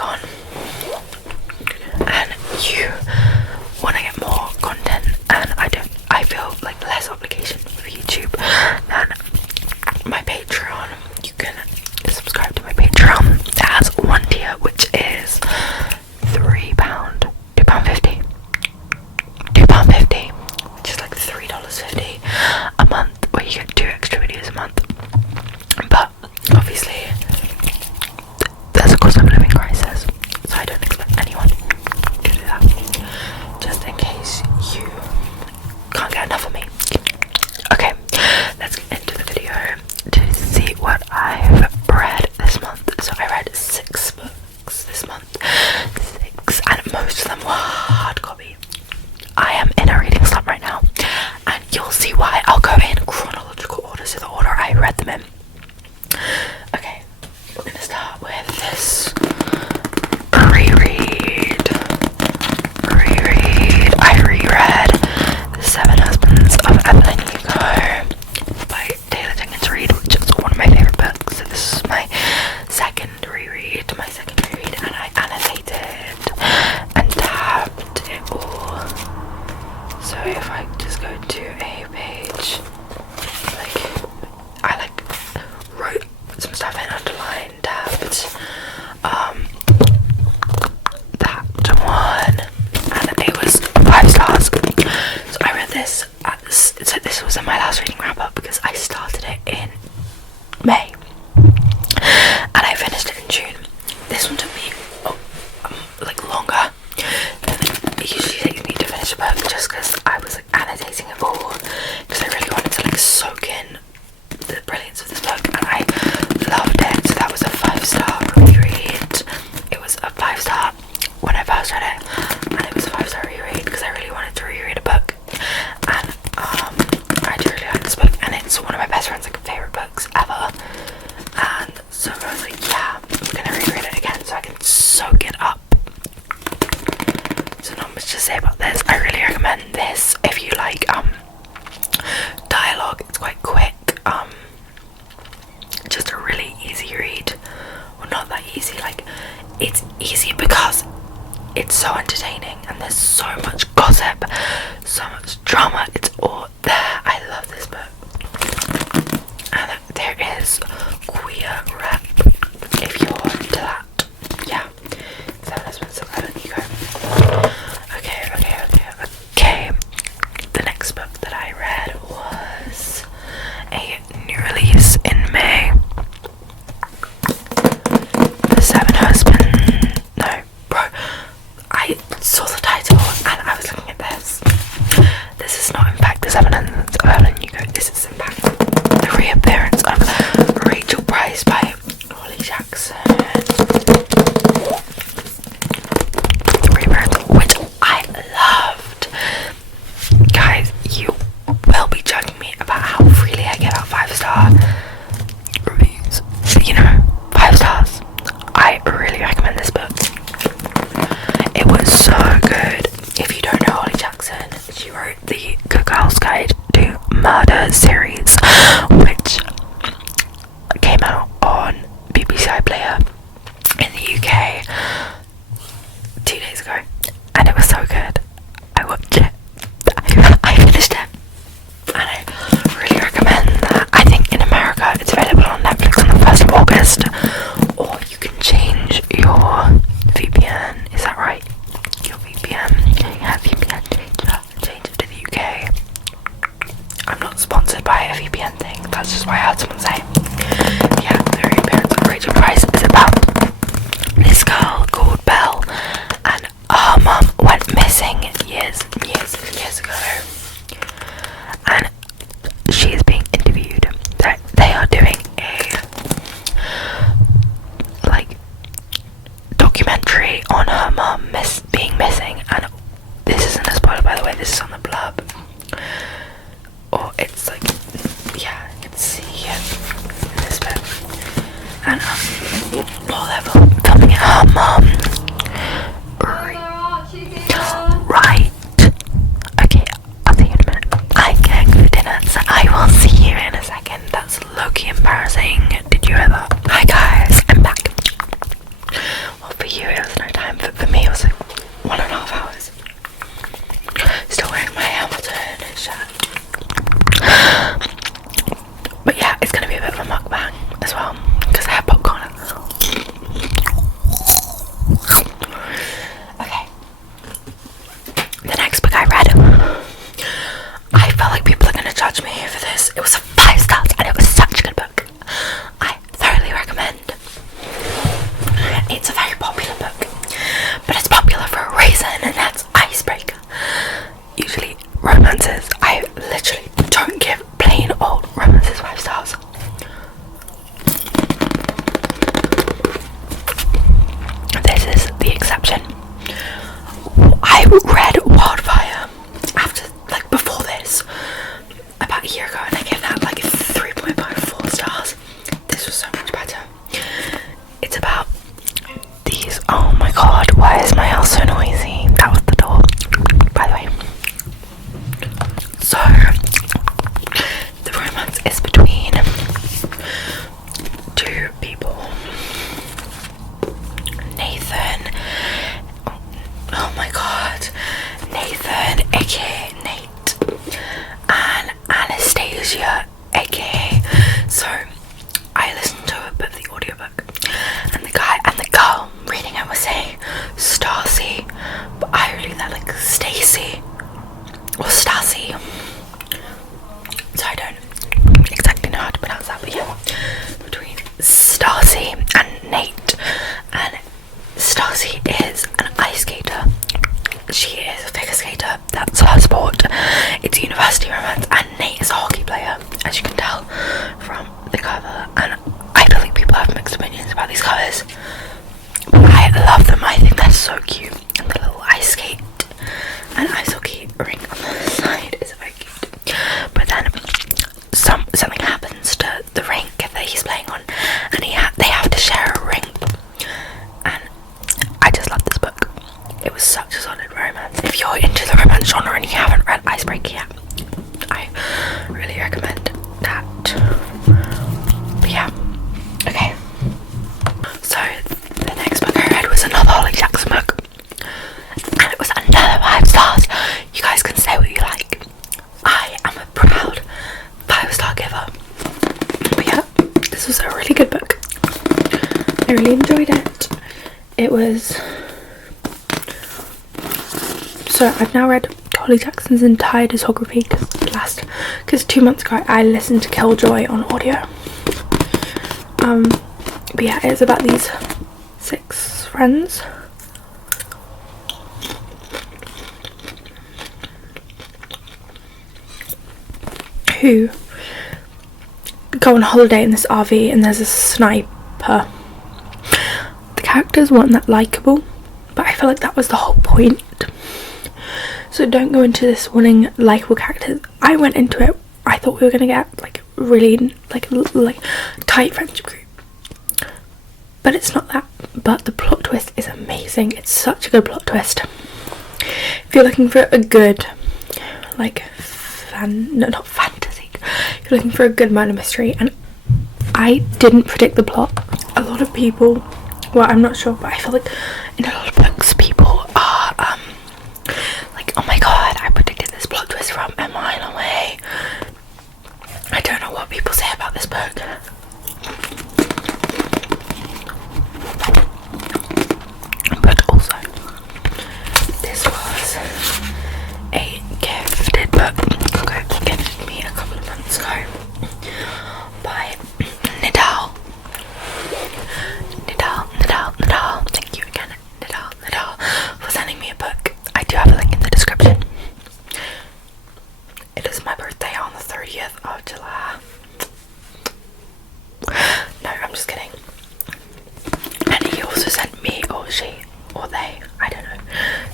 on and you want to get more content, and I feel like less obligation for YouTube than my Patreon. You can subscribe to my Patreon. It has one tier which is £3, £2.50, which is like $3.50 a month, where you get 2 extra videos a month. But obviously there's a cost of living crisis, so I don't expect anyone to do that, just in case you can't get enough of me. Okay, let's get into the video to see what I've read this month. So I read 6 books this month, 6, and most of them were hard copy. I am in a reading slump right now, and you'll see why. I'll go in chronological order, so the order I read them in. Okay, we're gonna start with this reread. I reread The 7 Husbands of Evelyn Hugo by Taylor Jenkins Reid, which is one of my favourite books. So this is my second reread, and I annotated and tabbed it all. So if I just go to a page, I wrote some stuff in, underlined, tabbed, that one, and it was 5 stars. So I read this so this was in my last reading wrap up, because I started it in May and I finished it in June. This one took me longer than it usually takes me to finish a book, just because I was annotating it all, because I really wanted to soak in the brilliance of this book, and I loved it. So that was a 5-star reread. It was a 5-star when I first read it, and it was a 5-star reread because I really wanted to reread a book, and I do really like this book, and it's one of my best friend's favourite books ever, and so I was like, yeah, I'm gonna reread it again so I can soak it up. So not much to say about this. I really recommend this if you like dialogue. It's quite quick, just a really easy read. Well, not that easy, it's easy because it's so entertaining and there's so much gossip, so much drama, it's all there. I love this book. And there is queer rep if you're into that. Yeah, 7 Husbands of Evelyn Hugo. Okay. The next book that I read was a new release in May. The 7 Husbands. No, bro. I saw the title and I was looking at this. This is not in fact The 7 Husbands of Evelyn Hugo. This is in fact the reappearance of Rachel Price by Holly Jackson. The reappearance, which I loved. Guys, you will be judging me about how freely I give out 5-star reviews. 5 stars. I really recommend this book. It was so good. If you don't know Holly Jackson, she wrote the Good Girls Guide to Murder series, which came out on BBC iPlayer in the UK 2 days ago, and it was so good. I watched it. I finished it, and I really recommend that. I think in America it's available on Netflix on the 1st of August, or you can change your VPN. Is that right? Your VPN. Yeah, VPN change it to the UK. I'm not sponsored by a VPN thing. That's just why I heard someone say. Yeah, the reappearance of Rachel Price is about this girl called Belle, and her mum went missing years ago, and she is being interviewed. They are doing a documentary on her mum being missing, and this isn't a spoiler, by the way. This is on the blurb, or it's yeah, you can see this bit, and while they're filming it, her mum. Right. Okay, I'll see you in a minute. I'm going for dinner, so I will see you in a second. That's low-key embarrassing. Did you hear that? Hi guys, I'm back. Well, for you it was no time, but for me it was like 1.5 hours. Still wearing my Hamilton shirt. But yeah, it's gonna be a bit of a mukbang as well because I have popcorn. Okay. The next book I read, I felt like people are gonna judge me for this. It was 5 stars and it was such a good book. I thoroughly recommend. It's a very popular book, but it's popular for a reason, and that's Icebreaker. Usually romances, I literally don't give plain old romances 5 stars. This is the exception. I read Wildfire before this about a year ago, and I gave that like 3.54 stars. This was so much better. It's about these. Oh my god, why is my house so noisy? That was the door, by the way. So the romance is between 2 people. Nathan, oh my god, Nathan, aka Nate, and Anastasia, aka. So I listened to a bit of the audiobook, and the guy and the girl reading it was saying Stacy, but I really that like Stacy or Stassi. So I don't exactly know how to pronounce that, but yeah, between Stacy and Nate. And Stacy is an ice skater. She is a figure skater. That's her sport. It's university romance, and Nate is a hockey player, as you can tell from the cover. And I feel like people have mixed opinions about these covers, but I love them. I think they're so cute, and the little ice skate and ice hockey ring on the side is very cute. But then something happens to the rink that he's playing on, and they have to share a ring. And I just love this book. It was such a solid romance. If you're into the romance genre and you haven't read Icebreaker yet, I really recommend that. But yeah, okay. So the next book I read was another Holly Jackson book, and it was another 5 stars. You guys can say what you like. I am a proud 5-star giver. But yeah, this was a really good book. I really enjoyed it. It was. So I've now read Holly Jackson's entire discography because 2 months ago I listened to Killjoy on audio. But yeah, it's about these 6 friends who go on holiday in this RV, and there's a sniper. The characters weren't that likeable, but I feel like that was the whole point. So don't go into this wanting likeable characters. I went into it, I thought we were gonna get like really like tight friendship group, but it's not that. But the plot twist is amazing. It's such a good plot twist. If you're looking for a good not fantasy, if you're looking for a good murder mystery, and I didn't predict the plot. A lot of people, well, I'm not sure, but I feel like in a lot of books people are like, oh my god, I predicted this plot twist from a mile away. I don't know what people say about this book. But also, this was a gifted book. Okay, gifted me a couple of months ago by Nidal. Thank you again, Nidal, for sending me a book. I do have a link in the description. It is my birthday on the 30th of July. No, I'm just kidding. And he also sent me, or she, or they, I don't know.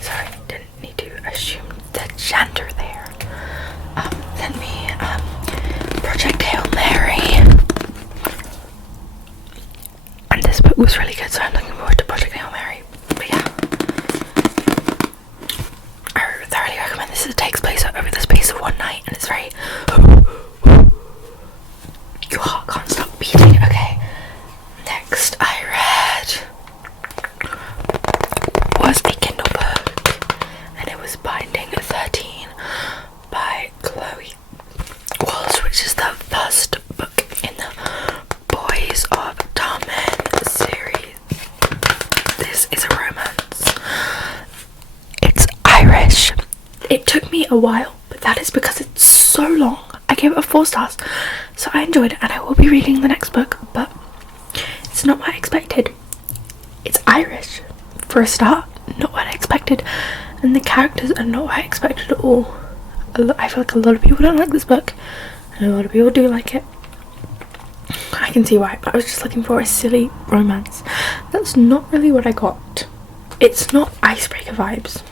Sorry, didn't need to assume the gender there. Sent me Project Hail Mary. And this book was really good, so I'm looking forward to Project Hail Mary. But yeah, I thoroughly recommend this. It takes place over the space of one night, and it's very. Your heart can't stop beating. Okay, next I read romance. It's Irish. It took me a while, but that is because it's so long. I gave it 4 stars, so I enjoyed it, and I will be reading the next book, but it's not what I expected. It's Irish, for a start, not what I expected, and the characters are not what I expected at all. I feel like a lot of people don't like this book, and a lot of people do like it. I can see why, but I was just looking for a silly romance. That's not really what I got. It's not Icebreaker vibes.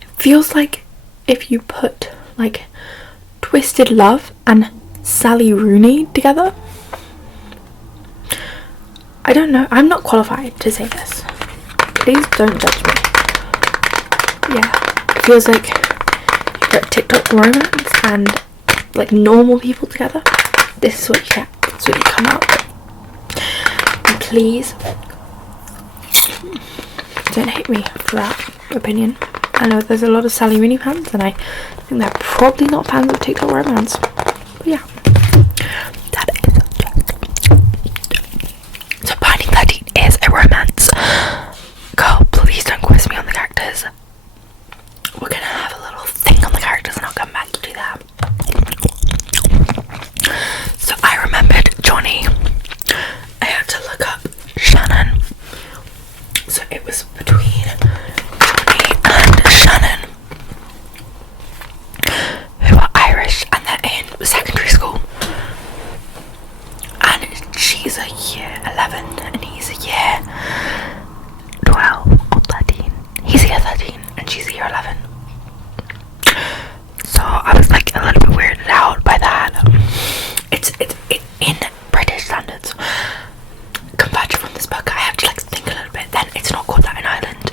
It feels like if you put like Twisted Love and Sally Rooney together. I don't know, I'm not qualified to say this. Please don't judge me. Yeah, it feels like you put TikTok romance and like normal people together. This is what you get. That's what you come out with. And please don't hate me for that opinion. I know there's a lot of Sally Rooney fans, and I think they're probably not fans of TikTok romance. But yeah, that is. So Binding 13 is a romance. Girl, please don't quiz me on the characters. We're gonna have a little thing on the characters, and I'll come back to do that. So I remembered Johnny. I had to look up Shannon. So it was between Johnny and Shannon, who are Irish, and they're in secondary school. And she's a year 11 and he's a year 12 or 13. He's a year 13 and she's a year 11. So I was like a little bit weirded out by that. It's in British standards. Compared to from this book, I have to like think a little bit. Then it's not called that in Ireland.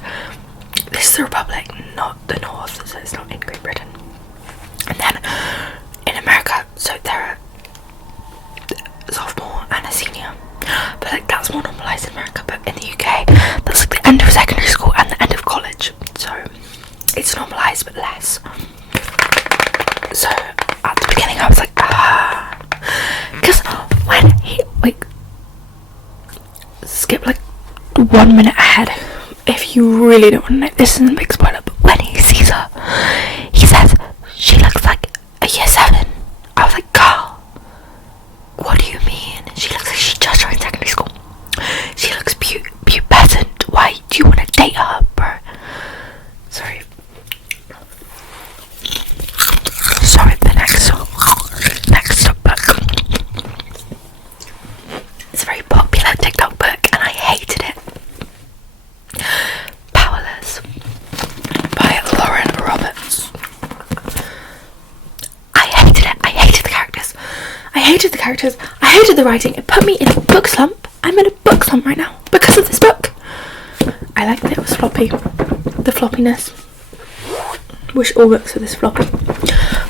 This is the Republic, not the North, so it's not in Great Britain. And then in America, so they're a sophomore and a senior, but like that's more normalised in America. But in the UK, that's like the end of secondary school and the end of college, so it's normalised but less. So at the beginning I was like, because when he skip like 1 minute ahead if you really don't want to know. This isn't a big spoiler, but when he sees her, he says she looks like a year 7. I was like, girl, what do you mean? She looks like she just joined secondary school. She looks pubescent. Why do you want to date her, bro? Sorry, the next book. It's a very popular TikTok book and I hated it. Powerless by Lauren Roberts. I hated it. I hated the characters. I hated the writing. It put me in a book slump. I'm in a book slump right now because of this book. I liked that it was floppy. The floppiness. Wish all books were this floppy.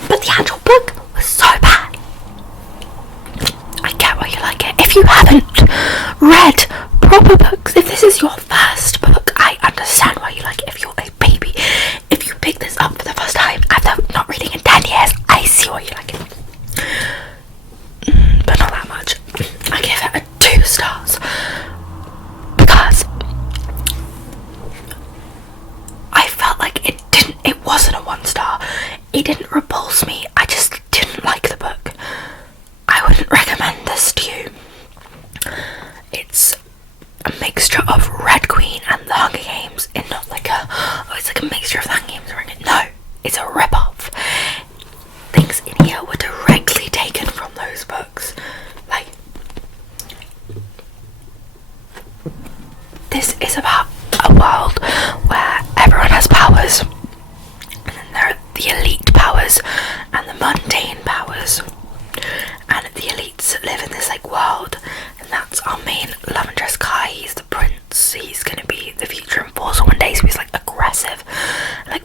But the actual book was so bad. I get why you like it. If you haven't read proper books, if this is your first book, I understand why you like it. If you're a baby, if you pick this up for the first time after not reading in 10 years, I see why you like it. But not that much. I give it a 2 stars because I felt like it wasn't a 1 star. It didn't repulse me. I just didn't like the book. I wouldn't recommend this to you. It's a mixture of Red Queen and The Hunger Games, and not like it's like a mixture of The Hunger Games and no, it's a rip-off. Things in here were directly taken from those books. Like, this is about a world where everyone has powers, and then there are the elite powers and the mundane powers, and the elites live in this like world, and that's our main love interest Kai. He's the prince. He's gonna be the future enforcer one day, so he's like aggressive, like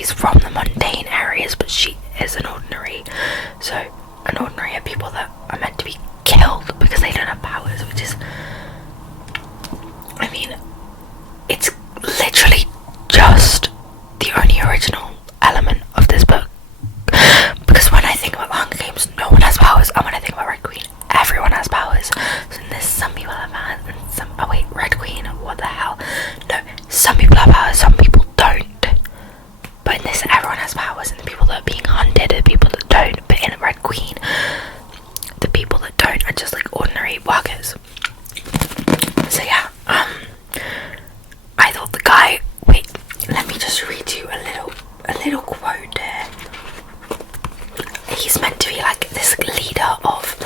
she's from the mundane areas, but she is an ordinary. So an ordinary are people that are meant to be killed because they don't have powers, which is, I mean, it's literally just the only original element of this book. Because when I think about the Hunger Games, no one has powers, and when I think about Red Queen, everyone has powers. So in this, some people have powers, and some, oh wait, Red Queen, what the hell? No, some people have powers, some people don't. But in this, everyone has powers, and the people that are being hunted are the people that don't. But in Red Queen, the people that don't are just like ordinary workers. So yeah, I thought the guy, wait, let me just read you a little quote here. He's meant to be like this leader of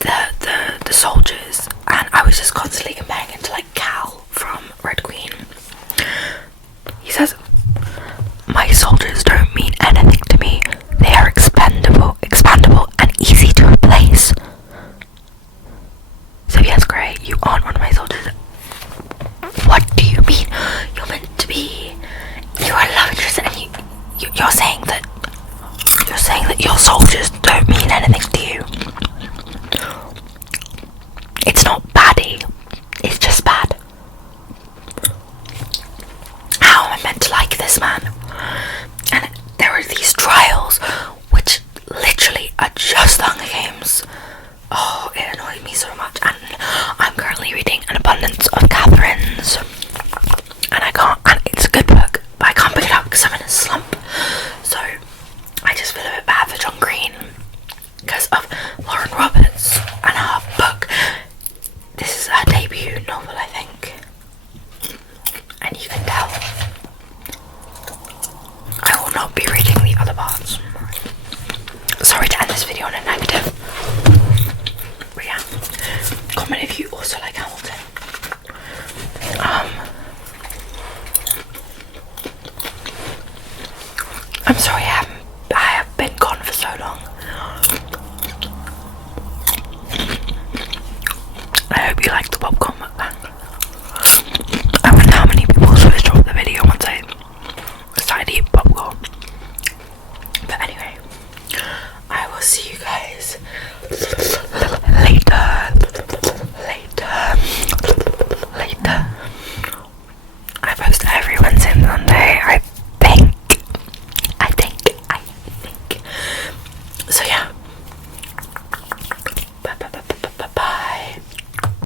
the soldiers, and I was just constantly comparing him to like Cal from Red Queen. He says, "My soldiers don't mean anything to me. They are expandable and easy to replace." So yes, great, you aren't one of my soldiers. What do you mean? You're meant to be, you're a love interest, and you're saying that your soldiers don't mean anything to you. It's not baddie, it's just bad. How am I meant to like this man? And there are these trials, which literally are just the Hunger Games. Oh, it annoyed me so much. And I'm currently reading An Abundance of Catherines, and and it's a good book, but I can't pick it up because I'm in a slump. So I just feel a bit bad for John Green because of Lauren Roberts and her book. This is her debut novel, I think, and you can tell I will not be reading the other parts. Sorry to end this video on a negative, but yeah, comment if you also like Hamilton. I'm sorry I have been gone for so long. I hope you liked the popcorn mukbang.